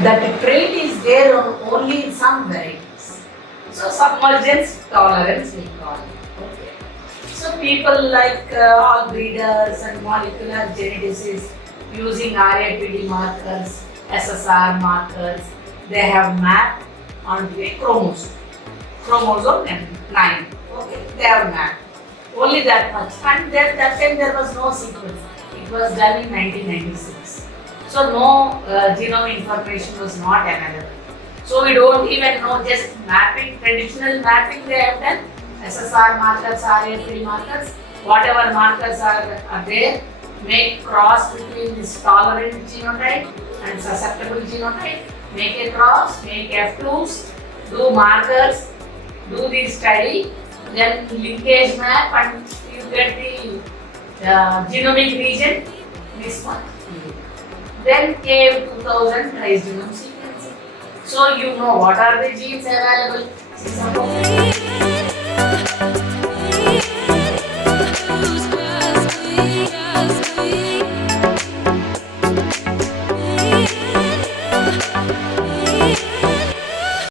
That trait is there only in some varieties. So submergence tolerance we call it. Okay. So people like all breeders and molecular geneticists using RAPD markers, SSR markers, they have mapped onto a chromosome and 9. Okay, they have mapped. Only that much. And then that time there was no sequence. It was done in 1996. So no genome information was not available. So we don't even know, just mapping, traditional mapping they have done. SSR markers, RAPD markers, whatever markers are there, make cross between this tolerant genotype and susceptible genotype, make a cross, make F2s, do markers, do the study, then linkage map, and you get the genomic region, this one. Then 𝒂2000 trace genome sequencing. So you know what are the genes available.